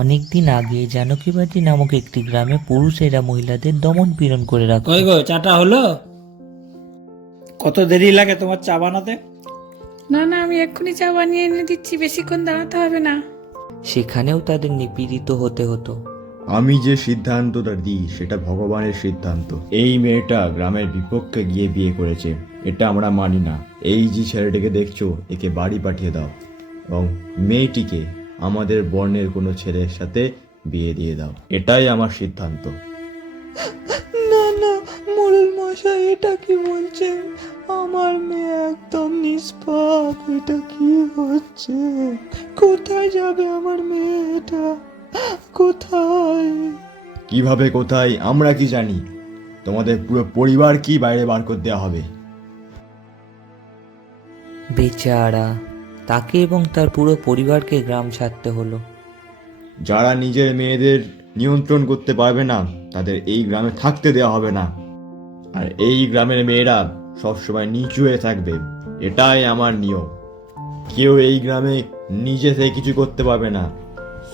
অনেকদিন আগে জানকীবাটি নামক একটি গ্রামে পুরুষেরা মহিলাদের দমন পীড়ন করে রাখত। কই গো, চাটা হলো? কত দেরি লাগে তোমার চা বানাতে? না না, আমি এক্ষুনি চা বানিয়ে এনে দিচ্ছি, বেশিক্ষণ দাঁড়াতে হবে না। সেখানেও তাদের নিপীড়িত হতে হতো। আমি যে সিদ্ধান্তটা দিই সেটা ভগবানের সিদ্ধান্ত। এই মেয়েটা গ্রামের বিপক্ষে গিয়ে বিয়ে করেছে, এটা আমরা মানি না। এই যে ছেলেটিকে দেখছো, একে বাড়ি পাঠিয়ে দাও এবং মেয়েটিকে আমাদের বর্ণের কোনো ছেলের সাথে বিয়ে দিয়ে দাও। এটাই আমার সিদ্ধান্ত। না না মোড়ল মশাই, এটা কি বলছেন? আমার মেয়ে একদম নিষ্পাপ। এটা কি হচ্ছে? কোথায় যাবে আমার মেয়েটা? কোথায়? কিভাবে কোথায় আমরা কি জানি? তোমাদের পুরো পরিবার কি বাইরে বার করে দেওয়া হবে? বেচারা, তাকে এবং তার পুরো পরিবারকে গ্রাম ছাড়তে হলো। যারা নিজের মেয়েদের নিয়ন্ত্রণ করতে পারবে না তাদের এই গ্রামে থাকতে দেওয়া হবে না। আর এই গ্রামের মেয়েরা সবসময় নিচু হয়ে থাকবে, এটাই আমার নিয়ম। কেউ এই গ্রামে নিজে থেকে কিছু করতে পারবে না,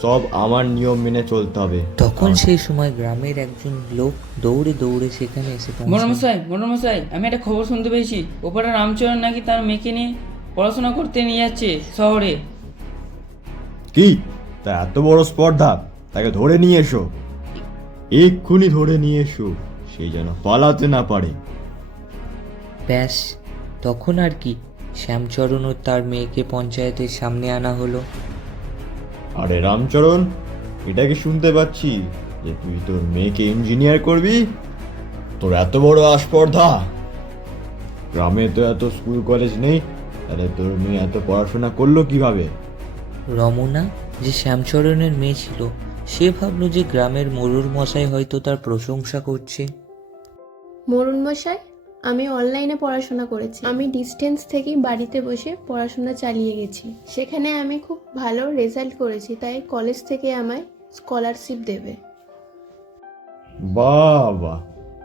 সব আমার নিয়ম মেনে চলতে হবে। তখন সেই সময় গ্রামের একজন লোক দৌড়ে দৌড়ে সেখানে এসে পৌঁছায়। মশাই, আমি একটা খবর শুনতে পেয়েছি, ওপারে রামচরণ নাকি তার মেয়েকে নিয়ে পড়াশোনা করতে নিয়ে যাচ্ছে শহরে। কি, তা এত বড় স্পর্ধা? তাকে ধরে নিয়ে এসো, এক্ষুনি ধরে নিয়ে এসো, সেই যেন পালাতে না পারে। ব্যাস, তখন আর কি, শ্যামচরণ ও তার মেয়েকে পঞ্চায়েতের সামনে আনা হলো। আরে রামচরণ, এটা কি শুনতে পাচ্ছি যে তুই তোর মেয়েকে ইঞ্জিনিয়ার করবি? তোর এত বড় আস্পর্ধা! গ্রামে তো এত স্কুল কলেজ নেই, তাহলে তোর মেয়ে এত পড়াশোনা করলো কিভাবে? রমনা, যে শ্যামচরণের মেয়ে ছিল, সে ভাবলো যে গ্রামের মোড়ল মশাই হয়তো তার প্রশংসা করছে। মোড়ল মশাই, আমি অনলাইনে পড়াশোনা করেছি। আমি ডিস্টেন্স থেকেই বাড়িতে বসে পড়াশোনা চালিয়ে গেছি। সেখানে আমি খুব ভালো রেজাল্ট করেছি, তাই কলেজ থেকে আমায় স্কলারশিপ দেবে। বাবা,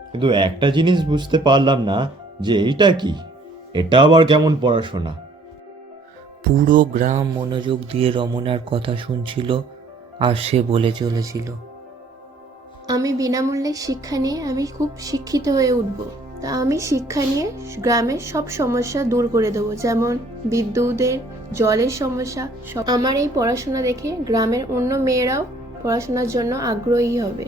কিন্তু একটা জিনিস বুঝতে পারলাম না যে এইটা কি, এটা আবার কেমন পড়াশোনা? পুরো গ্রাম মনোযোগ দিয়ে রমনার কথা শুনছিল, আর সে বলে চলেছিল, আমি বিনামূল্যে শিক্ষা নিয়ে আমি খুব শিক্ষিত হয়ে উঠব। তা আমি শিক্ষা নিয়ে গ্রামের সব সমস্যা দূর করে দেবো, যেমন বিদ্যুতের, জলের সমস্যা। আমার এই পড়াশোনা দেখে গ্রামের অন্য মেয়েরাও পড়াশোনার জন্য আগ্রহী হবে,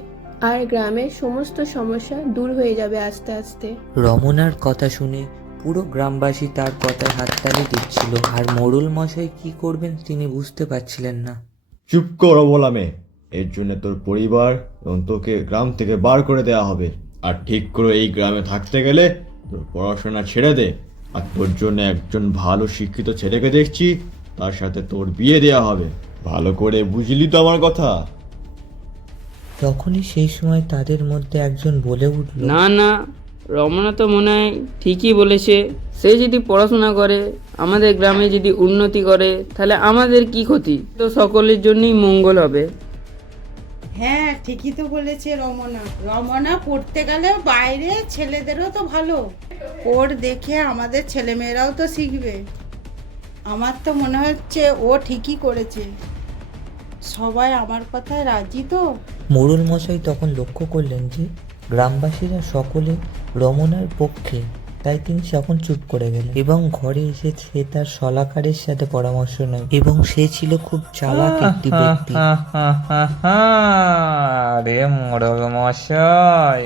আর গ্রামের সমস্ত সমস্যা দূর হয়ে যাবে আস্তে আস্তে। রমনার কথা শুনে পুরো গ্রামবাসী তার কথায় হাততালি দিচ্ছিল, আর মোড়ল মশাই কি করবেন তিনি বুঝতে পারছিলেন না। চুপ করো বলামে, এর জন্য তোর পরিবার এবং তোকে গ্রাম থেকে বার করে দেওয়া হবে। আর ঠিক করে এই গ্রামে থাকতে গেলে তোর পড়াশোনা ছেড়ে দে, আর তোর জন্য একজন ভালো শিক্ষিত ছেলেকে দেখছি, তার সাথে তোর বিয়ে দেওয়া হবে। ভালো করে বুঝলি তো আমার কথা? তখনই সেই সময় তাদের মধ্যে একজন বলে উঠল, না না, রমনা তো মনে হয় ঠিকই বলেছে। সে যদি পড়াশোনা করে, আমাদের গ্রামে যদি উন্নতি করে, তাহলে আমাদের কি ক্ষতি? তো সকলের জন্যই মঙ্গল হবে। হ্যাঁ, ঠিকই তো বলেছে রমনা। রমনা পড়তে গেলে বাইরে ছেলেদেরও তো ভালো ওর দেখে আমাদের ছেলেমেয়েরাও তো শিখবে। আমার তো মনে হচ্ছে ও ঠিকই করেছে। সবাই আমার কথায় রাজি তো? মোড়ল মশাই তখন লক্ষ্য করলেন যে গ্রামবাসীরা সকলে রমনার পক্ষে, তাই তিনি তখন চুপ করে গেলেন এবং ঘরে এসে সে তার সলাকারের সাথে পরামর্শ নেয়, এবং সে ছিল খুব চালাক একটি ব্যক্তি। আরে মোড়ল মশাই,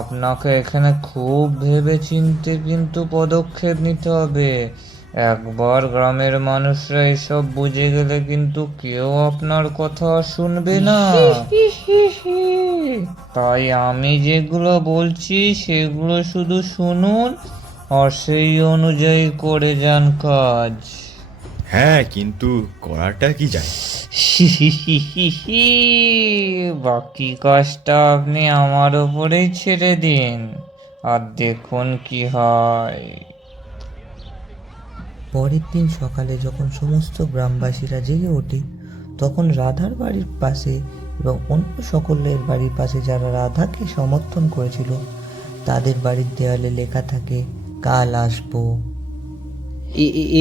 আপনাকে এখানে খুব ভেবে চিন্তে কিন্তু পদক্ষেপ নিতে হবে। একবার গ্রামের মানুষরা এসব বুঝে গেলে কিন্তু কেউ আপনার কথা শুনবে না। তাই আমি যেগুলো বলছি সেগুলো শুধু শুনুন আর সেই অনুযায়ী করে যান কাজ। হ্যাঁ, কিন্তু করাটা কি যায়? বাকি কাজটা আপনি আমার উপরেই ছেড়ে দিন, আর দেখুন কি হয়। পরের দিন সকালে যখন সমস্ত গ্রামবাসীরা জেগে ওঠে, তখন রাধার বাড়ির পাশে এবং অন্য সকলের বাড়ির পাশে যারা রাধাকে সমর্থন করেছিল তাদের বাড়ির দেওয়ালে লেখা থাকে, কাল আসবো।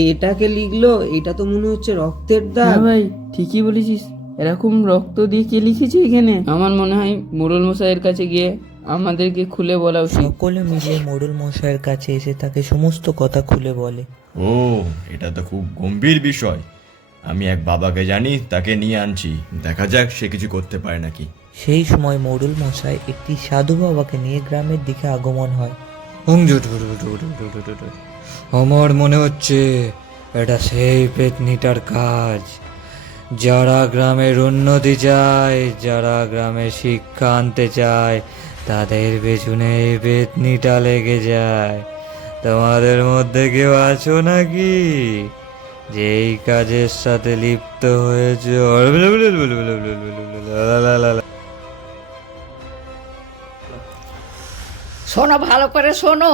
এটাকে লিখলো? এটা তো মনে হচ্ছে রক্তের দাগ। ভাই ঠিকই বলেছিস, এরকম রক্ত দিয়ে কে লিখেছে এখানে? আমার মনে হয় মোড়ল মশাইয়ের কাছে গিয়ে আমাদেরকে খুলে বলা উচিত। সকলে মিলে মোড়ল মশাইয়ের কাছে এসে তাকে সমস্ত কথা খুলে বলে। ও, এটা তো খুব গম্ভীর বিষয়। আমি এক বাবাকে জানি, তাকে নিয়ে আনছি, দেখা যাক সে কিছু করতে পারে নাকি। সেই সময় মোড়ল মশাই একটি সাধু বাবাকে নিয়ে গ্রামের দিকে আগমন হয়। আমার মনে হচ্ছে এটা সেই পেতনিটার কাজ। যারা গ্রামের উন্নতি চায়, যারা গ্রামে শিক্ষা আনতে চায়, তাদের পেছনে এই পেতনিটা লেগে যায়। তোমাদের মধ্যে কেউ আছো নাকি যে এই কাজের সাথে লিপ্ত হয়েছে? শোনো, ভালো করে শোনো।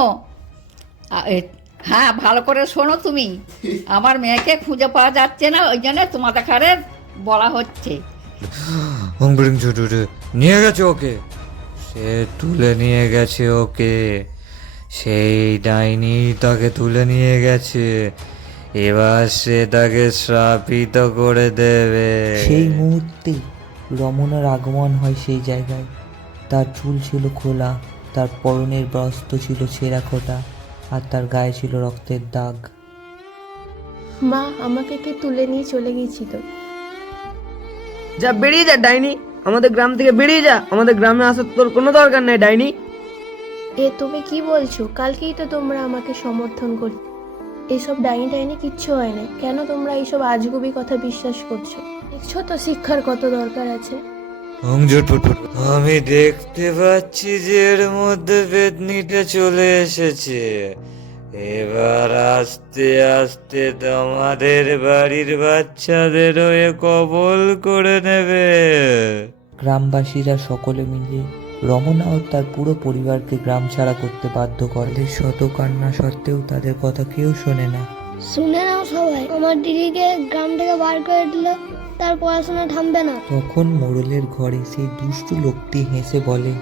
হ্যাঁ, ভালো করে শোনো তুমি। আমার মেয়েকে খুঁজে পাওয়া যাচ্ছে না, ওই জন্য তোমাদের কাছে বলা হচ্ছে। নিয়ে গেছে ওকে, সে তুলে নিয়ে গেছে ওকে। সেই ডাইনি তাকে তুলে নিয়ে গেছে, এবার সে তাকে শ্রাপিত করে দেবে। সেই মুহূর্তে রমনার আগমন হয় সেই জায়গায়। তার চুল ছিল খোলা, তার পরনের বস্ত্র ছিল ছেঁড়া খোটা, আর তার গায়ে ছিল রক্তের দাগ। মা, আমাকে কে তুলে নিয়ে চলে গেছিল। যা, বেরিয়ে যা ডাইনি, আমাদের গ্রাম থেকে বেরিয়ে যা। আমাদের গ্রামে আসার তোর কোনো দরকার নেই ডাইনি। এ তুমি কি বলছো? কালকেই তো তোমরা আমাকে সমর্থন করছো। এইসব ডাইনি ডাইনি কিচ্ছু হয় না। কেন তোমরা এইসব আজগুবি কথা বিশ্বাস করছো? দেখছো তো শিক্ষার কত দরকার আছে। আমি দেখতে পাচ্ছি যে এর মধ্যে পেতনিটা চলে এসেছে। এবার আস্তে আস্তে তোমাদের বাড়ির বাচ্চাদেরও এ কবল করে নেবে। গ্রামবাসীরা সকলে মিলে রমনা ও তার পুরো পরিবারকে গ্রাম ছাড়া করতে বাধ্য করে। শত কান্না সত্ত্বেও তাদের কথা কেউ শোনে না। শুনে নাও সবাই, আমার দিদিকে গ্রাম থেকে বার করে দিল, তার পড়াশোনা থামবে না। তখন মোড়লের ঘরে সেই দুষ্টু লোকটি হেসে বলে,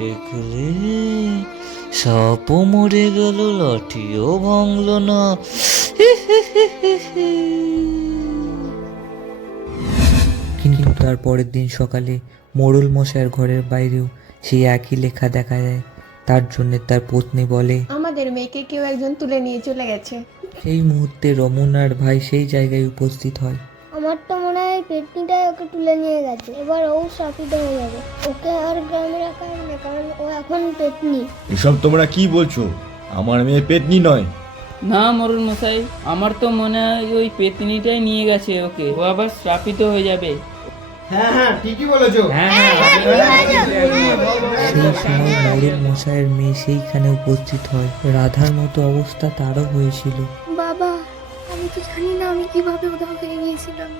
দেখলে, সাপও মরে গেল, লাঠিও ভাঙলো না। কিন্তু তার পরের দিন সকালে মোড়ল মশাইয়ের ঘরের বাইরেও সেই একই লেখা দেখা যায়। তার জন্য তার পত্নী বলে, আমাদের মেয়েকে কেউ একজন তুলে নিয়ে চলে গেছে। সেই মুহূর্তে রমনার ভাই সেই জায়গায় উপস্থিত হয়। আমার তো মনে হয় পেতনিটাই ওকে তুলে নিয়ে গেছে, এবার ও শাপিত হয়ে যাবে। ওকে আর গ্রামে রাখা হবে না, কারণ ও এখন পেতনি। এসব তোমরা কি বলছো? আমার মেয়ে পেতনি নয়। না মোড়ল মশাই, আমার তো মনে হয় ওই পেতনিটাই নিয়ে গেছে ওকে, ও আবার শ্রাপিত হয়ে যাবে। সেই সময় মোড়ল মশাইয়ের মেয়ে সেইখানে উপস্থিত হয়। রাধার মতো অবস্থা তারও হয়েছিল। বাবা, আমি তো জানি না আমি কিভাবে উধাও হয়ে গিয়েছিলাম।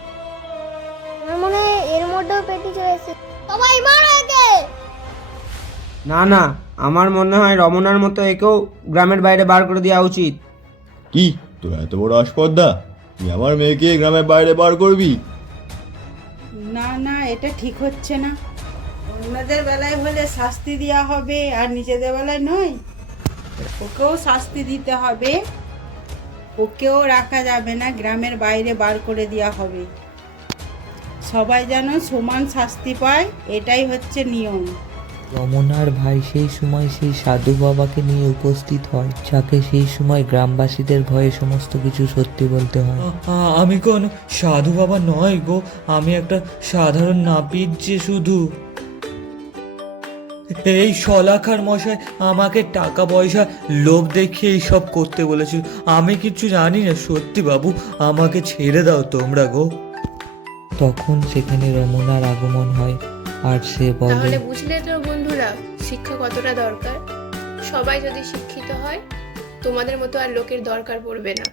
আমার মনে হয় এর মধ্যেও পেতনি চলে এসেছে। সবাই মারো একে। না না, আমার মনে হয় রমনার মতো একেও গ্রামের বাইরে বার করে দেওয়া উচিত। কি, তোরা এত বড় আসপর্দা? তুই আমার মেয়েকে গ্রামের বাইরে বার করবি? না না, এটা ঠিক হচ্ছে না। অন্যদের বেলায় হলে শাস্তি দেওয়া হবে, আর নিজেদের বেলায় নয়। ওকেও শাস্তি দিতে হবে, ওকেও রাখা যাবে না, গ্রামের বাইরে বার করে দেওয়া হবে। সবাই যেন সমান শাস্তি পায়, এটাই হচ্ছে নিয়ম। রমনার ভাই সেই সময় সেই সাধু বাবাকে নিয়ে উপস্থিত হয়, যাকে সেই সময় গ্রামবাসীদের ভয়ে সমস্ত কিছু সত্যি বলতে হয়। আমি কোন সাধু বাবা নয় গো, আমি একটা সাধারণ নাপিত যে শুধু। এই শলাকার মশাই আমাকে টাকা পয়সা লোভ দেখিয়ে এইসব করতে বলেছিল। আমি কিছু জানি না, সত্যি বাবু, আমাকে ছেড়ে দাও তোমরা গো। তখন সেখানে রমনার আগমন হয়, আর সে বলে, তাহলে বুঝলে তো বন্ধুরা, শিক্ষা কতটা দরকার। সবাই যদি শিক্ষিত হয়, তোমাদের মতো আর লোকের দরকার পড়বে না।